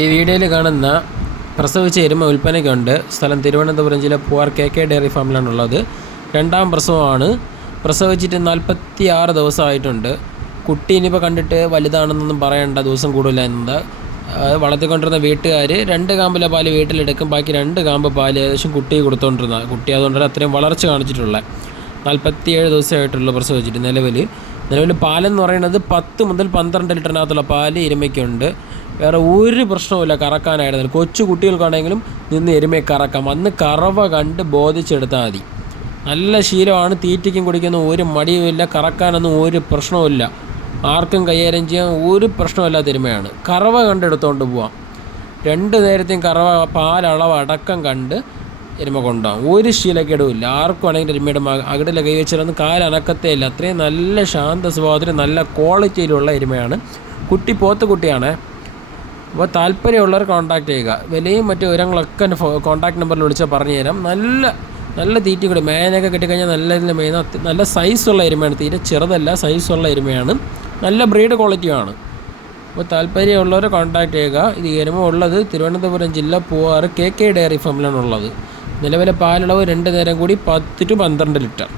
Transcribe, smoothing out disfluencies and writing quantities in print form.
ഈ വീഡിയോയിൽ കാണുന്ന പ്രസവിച്ച എരുമ വിൽപ്പനയ്ക്കുണ്ട്. സ്ഥലം തിരുവനന്തപുരം ജില്ല പൂവാർ KK ഡയറി ഫാമിലാണുള്ളത്. രണ്ടാം പ്രസവമാണ്. പ്രസവിച്ചിട്ട് 46 ദിവസമായിട്ടുണ്ട്. കുട്ടി ഇനിയിപ്പോൾ കണ്ടിട്ട് വലുതാണെന്നൊന്നും പറയേണ്ട, ദിവസം കൂടുതലായിരുന്നത്. വളർത്തിക്കൊണ്ടിരുന്ന വീട്ടുകാർ 2 കാമ്പിലെ പാല് വീട്ടിലെടുക്കും, ബാക്കി 2 കാമ്പ് പാല് ഏകദേശം കുട്ടി കൊടുത്തുകൊണ്ടിരുന്ന കുട്ടി. അതുകൊണ്ടാണ് അത്രയും വളർച്ച കാണിച്ചിട്ടുള്ളത്. 47 ദിവസമായിട്ടുള്ളൂ പ്രസവിച്ചിട്ട്. നിലവിൽ പാലെന്ന് പറയുന്നത് 10 മുതൽ 12 ലിറ്ററിനകത്തുള്ള പാല് എരുമയ്ക്കുണ്ട്. വേറെ ഒരു പ്രശ്നവുമില്ല കറക്കാനായിരുന്നു. കൊച്ചു കുട്ടികൾക്കാണെങ്കിലും നിന്ന് എരുമയെ കറക്കാം. അന്ന് കറവ കണ്ട് ബോധിച്ചെടുത്താൽ മതി. നല്ല ശീലമാണ്. തീറ്റയ്ക്കും കുടിക്കുന്ന ഒരു മടിയുമില്ല. കറക്കാനൊന്നും ഒരു പ്രശ്നവുമില്ല. ആർക്കും കൈകാര്യം ചെയ്യാൻ ഒരു പ്രശ്നമില്ലാത്ത എരുമയാണ്. കറവ കണ്ടെടുത്തുകൊണ്ട് പോവാം. 2 നേരത്തെയും കറവ പാലളവ് അടക്കം കണ്ട് എരുമ കൊണ്ടുപോകാം. ഒരു ശീലക്കേടുമില്ല. ആർക്കും ആണെങ്കിൽ എരുമയുടെ അകിടിലെ കൈ വെച്ചിട്ടൊന്നും കാലനക്കത്തേ ഇല്ല. അത്രയും നല്ല ശാന്ത സ്വഭാവത്തിന് നല്ല ക്വാളിറ്റിയിലുള്ള എരുമയാണ്. കുട്ടി പോത്ത് കുട്ടിയാണ്. അപ്പോൾ താല്പര്യമുള്ളവർ കോൺടാക്ട് ചെയ്യുക. വിലയും മറ്റു വിവരങ്ങളൊക്കെ കോൺടാക്ട് നമ്പറിൽ വിളിച്ചാൽ പറഞ്ഞു തരാം. നല്ല തീറ്റി കൂടി മേനൊക്കെ കിട്ടിക്കഴിഞ്ഞാൽ നല്ല മേന, നല്ല സൈസുള്ള എരുമയാണ്. തീരെ ചെറുതല്ല, സൈസുള്ള എരുമയാണ്. നല്ല ബ്രീഡ് ക്വാളിറ്റിയാണ്. അപ്പോൾ താല്പര്യമുള്ളവർ കോൺടാക്ട് ചെയ്യുക. ഇത് എരുമ ഉള്ളത് തിരുവനന്തപുരം ജില്ല പൂവാർ KK ഡയറി ഫാമിലാണുള്ളത്. നിലവിലെ പാലളവ് 2 നേരം കൂടി 10 to 12 ലിറ്റർ.